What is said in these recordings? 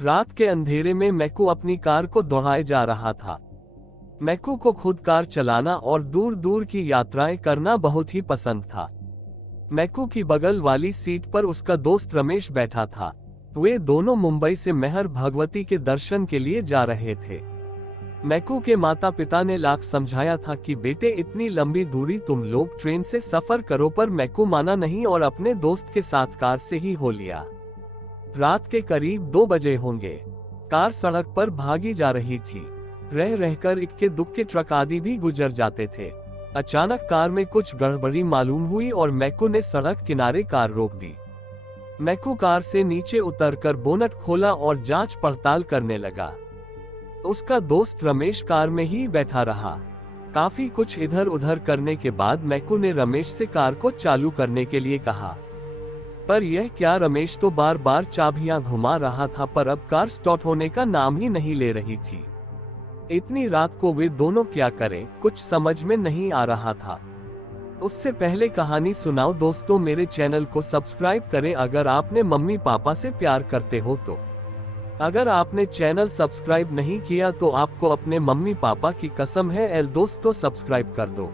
रात के अंधेरे में मैकू अपनी कार को दौड़ाए जा रहा था। मैकू को खुद कार चलाना और दूर दूर की यात्राएं करना बहुत ही पसंद था। मैकू की बगल वाली सीट पर उसका दोस्त रमेश बैठा था। वे दोनों मुंबई से मेहर भगवती के दर्शन के लिए जा रहे थे। मैकू के माता पिता ने लाख समझाया था कि बेटे इतनी लंबी दूरी तुम लोग ट्रेन से सफर करो, पर मैकू माना नहीं और अपने दोस्त के साथ कार से ही हो लिया। रात के करीब 2 बजे होंगे। कार सड़क पर भागी जा रही थी। रह रहकर इक्के दुक्के ट्रक आदि भी गुजर जाते थे। अचानक कार में कुछ गड़बड़ी मालूम हुई और मैकू ने सड़क किनारे कार रोक दी। मैकू कार से नीचे उतरकर बोनट खोला और जांच पड़ताल करने लगा। उसका दोस्त रमेश कार में ही बैठा रहा। काफी कुछ इधर उधर करने के बाद मैकू ने रमेश से कार को चालू करने के लिए कहा, पर यह क्या, रमेश तो बार बार चाबियां घुमा रहा था पर अब कार स्टार्ट होने का नाम ही नहीं ले रही थी। इतनी रात को वे दोनों क्या करें, कुछ समझ में नहीं आ रहा था। उससे पहले कहानी सुनाओ दोस्तों, मेरे चैनल को सब्सक्राइब करें अगर आपने मम्मी पापा से प्यार करते हो तो। अगर आपने चैनल सब्सक्राइब नहीं किया तो आपको अपने मम्मी पापा की कसम है, दोस्तों सब्सक्राइब कर दो।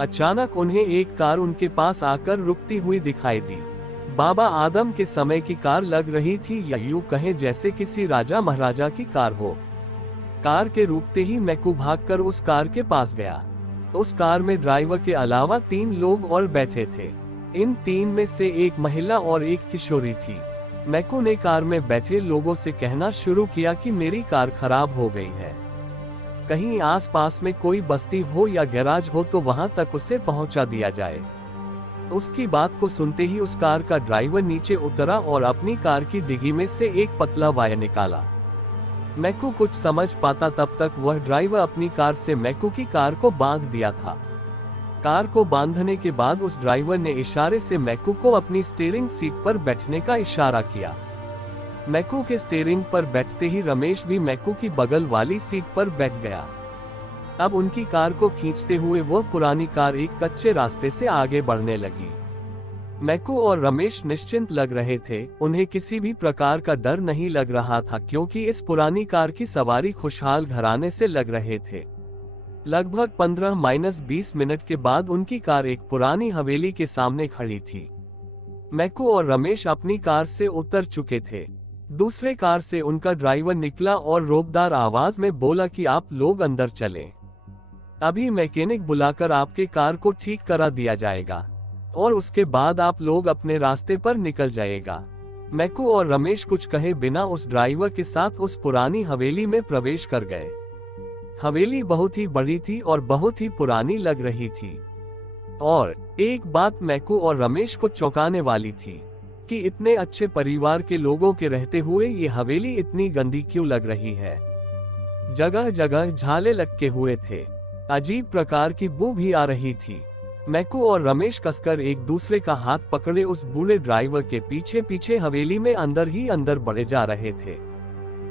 अचानक उन्हें एक कार उनके पास आकर रुकती हुई दिखाई दी। बाबा आदम के समय की कार लग रही थी, या यूं कहें जैसे किसी राजा महाराजा की कार हो। कार के रुकते ही मैकू भागकर उस कार के पास गया। उस कार में ड्राइवर के अलावा 3 लोग और बैठे थे। इन 3 में से एक महिला और एक किशोरी थी। मैकू ने कार में बैठे लोगों से कहना शुरू किया कि मेरी कार खराब हो गई है, कहीं आसपास में कोई बस्ती हो या गैराज हो तो वहां तक उसे पहुंचा दिया जाए। उसकी बात को सुनते ही उस कार का ड्राइवर नीचे उतरा और अपनी कार की डिग्गी में से एक पतला वायर निकाला। मैकू कुछ समझ पाता तब तक वह ड्राइवर अपनी कार से मैकू की कार को बांध दिया था। कार को बांधने के बाद उस ड्राइवर ने इशारे से मैकू को अपनी स्टीयरिंग सीट पर बैठने का इशारा किया। मैकू के स्टीयरिंग पर बैठते ही रमेश भी मैकू की बगल वाली सीट पर बैठ गया। अब उनकी कार को खींचते हुए वह पुरानी कार एक कच्चे रास्ते से आगे बढ़ने लगी। मैकू और रमेश निश्चिंत लग रहे थे, उन्हें किसी भी प्रकार का डर नहीं लग रहा था क्योंकि इस पुरानी कार की सवारी खुशहाल घराने से लग रहे थे। लगभग 15-20 मिनट के बाद उनकी कार एक पुरानी हवेली के सामने खड़ी थी। मैकू और रमेश अपनी कार से उतर चुके थे। दूसरे कार से उनका ड्राइवर निकला और रोबदार आवाज में बोला कि आप लोग अंदर चलें। अभी मैकेनिक बुलाकर आपके कार को ठीक करा दिया जाएगा और उसके बाद आप लोग अपने रास्ते पर निकल जाएगा। मैकू और रमेश कुछ कहे बिना उस ड्राइवर के साथ उस पुरानी हवेली में प्रवेश कर गए। हवेली बहुत ही बड़ी थी और बहुत ही पुरानी लग रही थी। और एक बात मैकू और रमेश को चौंकाने वाली थी कि इतने अच्छे परिवार के लोगों के रहते हुए ये हवेली इतनी गंदी क्यों लग रही है। जगह जगह झाले लटके हुए थे, अजीब प्रकार की बू भी आ रही थी। मैकू और रमेश कसकर एक दूसरे का हाथ पकड़े उस बूढ़े ड्राइवर के पीछे पीछे हवेली में अंदर ही अंदर बढ़े जा रहे थे।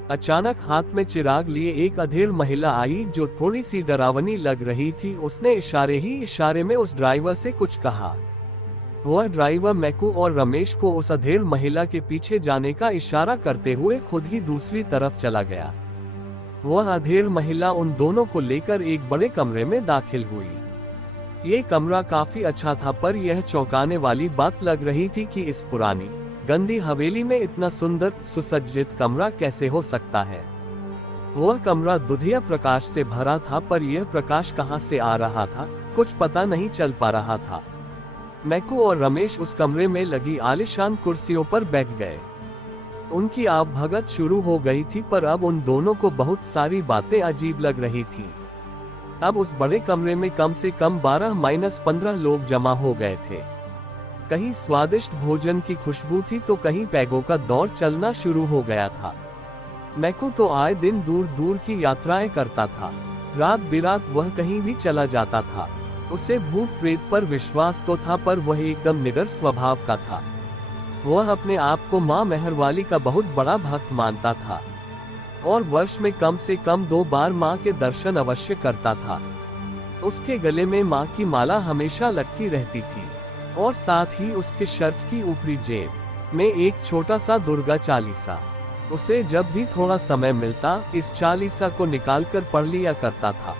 अचानक हाथ में चिराग लिए एक अधेड़ महिला आई जो थोड़ी सी डरावनी लग रही थी। उसने इशारे ही इशारे में उस ड्राइवर से कुछ कहा। वह ड्राइवर मैकू और रमेश को उस अधेड़ महिला के पीछे जाने का इशारा करते हुए खुद ही दूसरी तरफ चला गया। वह अधेड़ महिला उन दोनों को लेकर एक बड़े कमरे में दाखिल हुई। ये कमरा काफी अच्छा था, पर यह चौंकाने वाली बात लग रही थी कि इस पुरानी गंदी हवेली में इतना सुंदर सुसज्जित कमरा कैसे हो सकता है। वह कमरा दुधिया प्रकाश से भरा था, पर यह प्रकाश कहां से आ रहा था कुछ पता नहीं चल पा रहा था। मैकू और रमेश उस कमरे में लगी आलीशान कुर्सियों पर बैठ गए। उनकी आवभगत शुरू हो गई थी, पर अब उन दोनों को बहुत सारी बातें अजीब लग रही थी। अब उस बड़े कमरे में कम से कम 12-15 लोग जमा हो गए थे। कहीं स्वादिष्ट भोजन की खुशबू थी तो कहीं पैगों का दौर चलना शुरू हो गया था। मैकू तो आए दिन दूर दूर की यात्राएं करता था। रात बिरात वह कहीं भी चला जाता था। उसे भूत प्रेत पर विश्वास तो था, पर वह एकदम निडर स्वभाव का था। वह अपने आप को मां मेहरवाली का बहुत बड़ा भक्त मानता था और वर्ष में कम से कम 2 बार मां के दर्शन अवश्य करता था। उसके गले में मां की माला हमेशा लटकी रहती थी और साथ ही उसके शर्ट की ऊपरी जेब में एक छोटा सा दुर्गा चालीसा। उसे जब भी थोड़ा समय मिलता इस चालीसा को निकालकर पढ़ लिया करता था।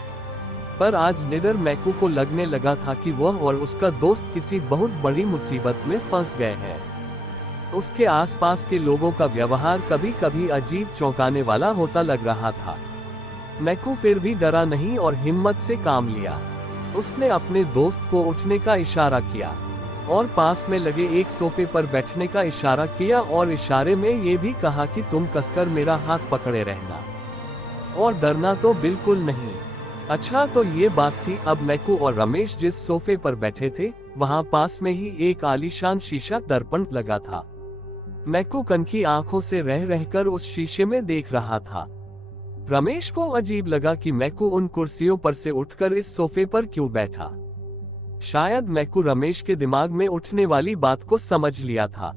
पर आज निडर मैकू को लगने लगा था कि वह और उसका दोस्त किसी बहुत बड़ी मुसीबत में फंस गए हैं। उसके आसपास के लोगों का व्यवहार कभी कभी अजीब चौंकाने वाला होता लग रहा था। मैकू फिर भी डरा नहीं और हिम्मत से काम लिया। उसने अपने दोस्त को उठने का इशारा किया और पास में लगे एक सोफे पर बैठने का इशारा किया और इशारे में ये भी कहा कि तुम कसकर मेरा हाथ पकड़े रहना और डरना तो बिल्कुल नहीं। अच्छा, तो ये बात थी। अब मैकू और रमेश जिस सोफे पर बैठे थे वहां पास में ही एक आलीशान शीशा दर्पण लगा था। मैकू कनखी आंखों से रह रहकर उस शीशे में देख रहा था। रमेश को अजीब लगा कि मैकू उन कुर्सियों पर से उठकर इस सोफे पर क्यों बैठा। शायद मैकू रमेश के दिमाग में उठने वाली बात को समझ लिया था।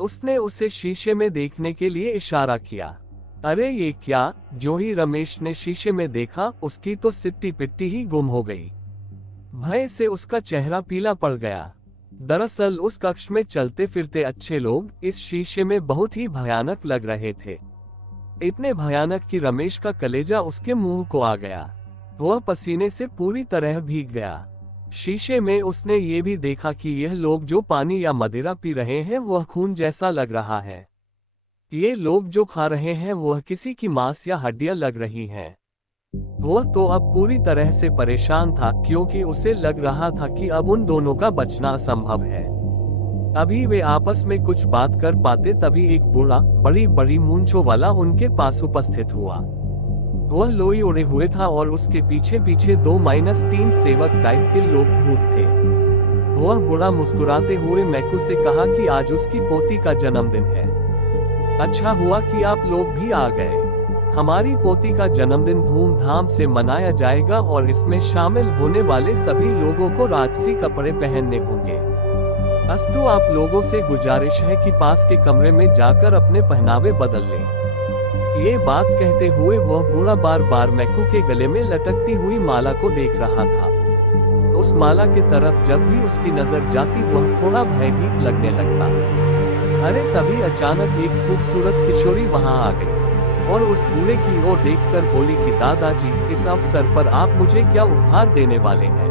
उसने उसे शीशे में देखने के लिए इशारा किया। अरे ये क्या! जो ही रमेश ने शीशे में देखा उसकी तो सिट्टी पिट्टी ही गुम हो गई। भय से उसका चेहरा पीला पड़ गया। दरअसल उस कक्ष में चलते फिरते अच्छे लोग इस शीशे में बहुत ही भयानक लग रहे थे। इतने भयानक कि रमेश का कलेजा उसके मुंह को आ गया। वह पसीने से पूरी तरह भीग गया। शीशे में उसने ये भी देखा कि यह लोग जो पानी या मदिरा पी रहे हैं वह खून जैसा लग रहा है। ये लोग जो खा रहे हैं वह किसी की मांस या हड्डियां लग रही हैं। वह तो अब पूरी तरह से परेशान था क्योंकि उसे लग रहा था कि अब उन दोनों का बचना असंभव है। अभी वे आपस में कुछ बात कर पाते तभी एक बूढ़ा बड़ी बड़ी मूंछों वाला उनके पास उपस्थित हुआ। वह लोई ओढ़े हुए था और उसके पीछे पीछे 2-3 सेवक टाइप के लोग भूत थे। वह बूढ़ा मुस्कुराते हुए मैकू से कहा कि आज उसकी पोती का जन्मदिन है। अच्छा हुआ कि आप लोग भी आ गए। हमारी पोती का जन्मदिन धूमधाम से मनाया जाएगा और इसमें शामिल होने वाले सभी लोगों को राजसी कपड़े पहनने होंगे। अस्तु, आप लोगों से गुजारिश है कि पास के कमरे में जाकर अपने पहनावे बदल लें। ये बात कहते हुए वह बूढ़ा बार बार मैकू के गले में लटकती हुई माला को देख रहा था। उस माला की तरफ जब भी उसकी नजर जाती वह थोड़ा भयभीत लगने लगता। अरे तभी अचानक एक खूबसूरत किशोरी वहां आ गई और उस बूढ़े की ओर देखकर बोली कि दादाजी, इस अवसर पर आप मुझे क्या उपहार देने वाले हैं?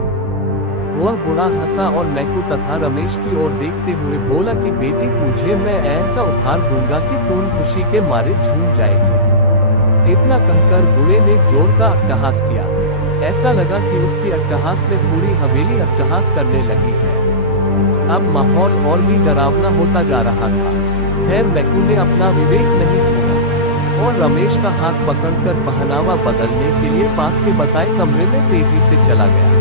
वह बूढ़ा हंसा और मैकू तथा रमेश की ओर देखते हुए बोला कि बेटी, तुझे मैं ऐसा उपहार दूंगा कि तुम खुशी के मारे झूम जाएगी। इतना कहकर बूढ़े ने जोर का अट्टहास किया। ऐसा लगा कि उसकी अट्टहास में पूरी हवेली अट्टहास करने लगी है। अब माहौल और भी डरावना होता जा रहा था। खैर, मैकू ने अपना विवेक नहीं खोया और रमेश का हाथ पकड़कर पहनावा बदलने के लिए पास के बताए कमरे में तेजी से चला गया।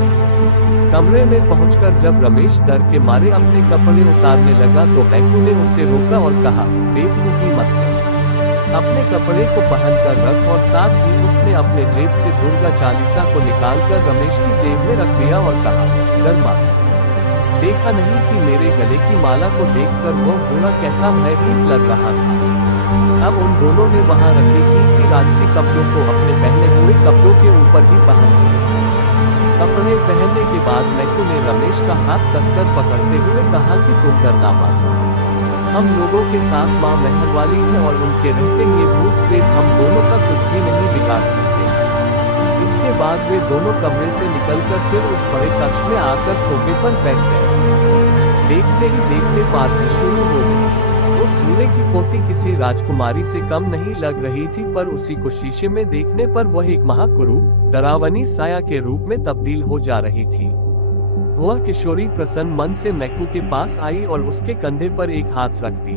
कमरे में पहुंचकर जब रमेश डर के मारे अपने कपड़े उतारने लगा तो मैकू ने उसे रोका और कहा, बेवकूफी मत कर, अपने कपड़े को पहनकर रख। और साथ ही उसने अपने जेब से दुर्गा चालीसा को निकालकर रमेश की जेब में रख दिया और कहा, डर मत। देखा नहीं कि मेरे गले की माला को देखकर वह बूढ़ा कैसा भयभीत लग रहा था। अब उन दोनों ने वहां रखे कीमती राजसी कपड़ों को अपने पहने हुए कपड़ों के ऊपर ही पहन लिया। कपड़े पहनने के बाद मैकू ने रमेश का हाथ कसकर पकड़ते हुए कहा कि तुम डरना मत, हम लोगों के साथ माँ मेहर वाली है और उनके रहते ये भूत प्रेत हम दोनों का कुछ भी नहीं बिगाड़ सकते। इसके बाद वे दोनों कमरे से निकलकर फिर उस बड़े कक्ष में आकर सोफे पर बैठ गए। देखते ही देखते पार्टी शुरू हो गई। उस बूढ़े की पोती किसी राजकुमारी से कम नहीं लग रही थी, पर उसी को शीशे में देखने पर वह एक महाकुरूप डरावनी साया के रूप में तब्दील हो जा रही थी। वह किशोरी प्रसन्न मन से मैकू के पास आई और उसके कंधे पर एक हाथ रख दी।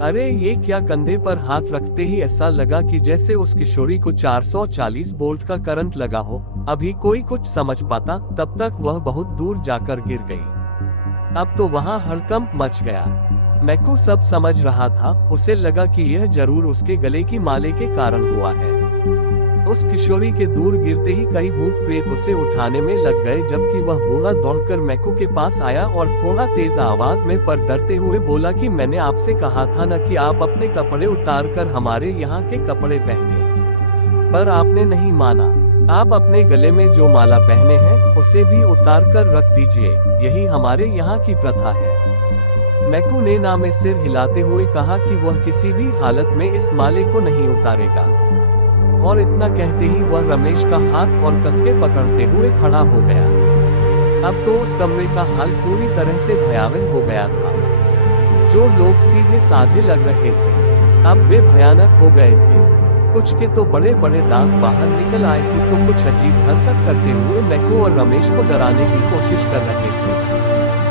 अरे ये क्या! कंधे पर हाथ रखते ही ऐसा लगा कि जैसे उस किशोरी को 440 वोल्ट का करंट लगा हो। अभी कोई कुछ समझ पाता तब तक वह बहुत दूर जाकर गिर गई। अब तो वहां हड़कंप मच गया। मैकू सब समझ रहा था। उसे लगा कि यह जरूर उसके गले की माले के कारण हुआ है। उस किशोरी के दूर गिरते ही कई भूत प्रेत उसे उठाने में लग गए, जबकि वह बूढ़ा दौड़कर मैकू के पास आया और थोड़ा तेज आवाज में पर डरते हुए बोला कि मैंने आपसे कहा था न कि आप अपने कपड़े उतारकर हमारे यहाँ के कपड़े पहने, पर आपने नहीं माना। आप अपने गले में जो माला पहने हैं उसे भी उतार कर रख दीजिए, यही हमारे यहाँ की प्रथा है। मैकू ने ना में सिर हिलाते हुए कहा कि वह किसी भी हालत में इस माले को नहीं उतारेगा। और इतना कहते ही वह रमेश का हाथ और कसके पकड़ते हुए खड़ा हो गया। अब तो उस कमरे का हाल पूरी तरह से भयावह हो गया था। जो लोग सीधे साधे लग रहे थे, अब वे भयानक हो गए थे। कुछ के तो बड़े बड़े दांत बाहर निकल आए थे, तो कुछ अजीब हरकत करते हुए मैकू और रमेश को डराने की कोशिश कर रहे थे।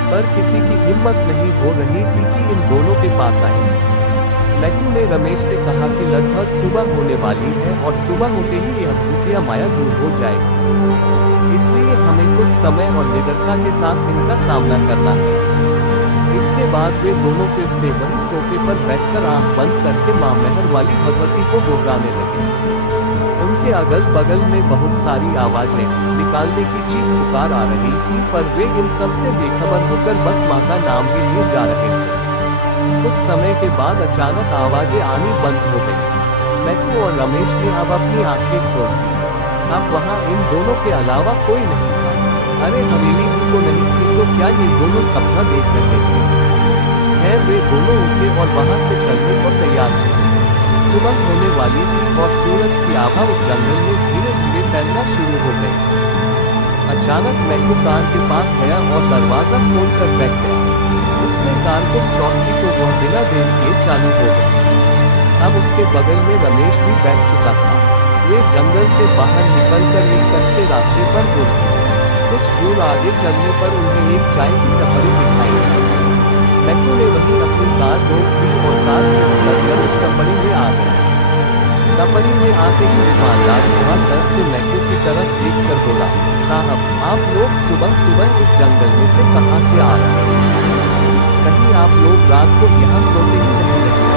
पर किसी की हिम्मत नहीं हो रही थी कि इन दोनों के पास आए। मैकू ने रमेश से कहा कि लगभग सुबह होने वाली है और सुबह होते ही यह भूतिया माया दूर हो जाएगी, इसलिए हमें कुछ समय और निडरता के साथ इनका सामना करना है। इसके बाद वे दोनों फिर से वही सोफे पर बैठकर आंख बंद करके मां मेहर वाली भगवती को गुर्राने लगे। उनके अगल बगल में बहुत सारी आवाजें निकालने की चीख पुकार आ रही थी, पर वे इन सब से बेखबर होकर बस मां का नाम ही लिए जा रहे थे। कुछ समय के बाद अचानक आवाजें आनी बंद हो गई। मैकू और रमेश ने अब अपनी आंखें खोल दी। अब वहां इन दोनों के अलावा कोई नहीं था। अरे हवेली ही तो नहीं थी, तो क्या ये दोनों सपना देख रहे थे? खैर, वे दोनों उठे और वहां से चलने को तैयार थे। सुबह होने वाली थी और सूरज की आभा उस जंगल में धीरे धीरे फैलना शुरू हो गई। अचानक मैकू कार के पास गया और दरवाजा खोलकर बैठ गया। उसने कार को स्टॉप की तो वह बिना देर किए चालू हो गई। अब उसके बगल में रमेश भी बैठ चुका था। वे जंगल से बाहर निकलकर एक कच्चे रास्ते पर रुक गए। कुछ दूर आगे चलने पर उन्हें एक चाय की टपरी दिखाई दी। मैकू ने वहीं अपनी कार रोक दी और कार से उतरकर उस टपरी में आ गया। टपरी में आते ही दुकानदार थोड़ा डर से मैकू की तरफ देखकर बोला, साहब, आप लोग सुबह सुबह इस जंगल में से कहां से आ रहे हैं? कहीं आप लोग रात को यहाँ सोते ही नहीं रहे?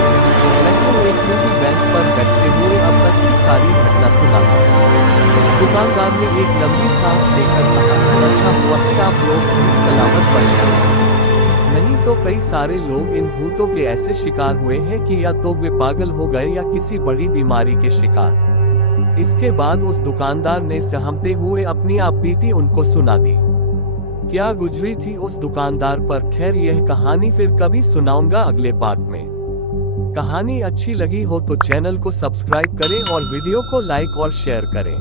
मैकू एक टूटी बेंच पर बैठते हुए अब तक की सारी घटना सुना। दुकानदार ने एक लंबी सांस लेकर कहा, अच्छा हुआ कि आप लोग सही सलामत बच गए, नहीं तो कई सारे लोग इन भूतों के ऐसे शिकार हुए हैं कि या तो वे पागल हो गए या किसी बड़ी बीमारी के शिकार। इसके बाद उस दुकानदार ने सहमते हुए अपनी आप बीती उनको सुना दी। क्या गुजरी थी उस दुकानदार पर? खैर, यह कहानी फिर कभी सुनाऊंगा अगले पार्ट में। कहानी अच्छी लगी हो तो चैनल को सब्सक्राइब करें और वीडियो को लाइक और शेयर करें।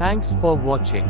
Thanks for watching.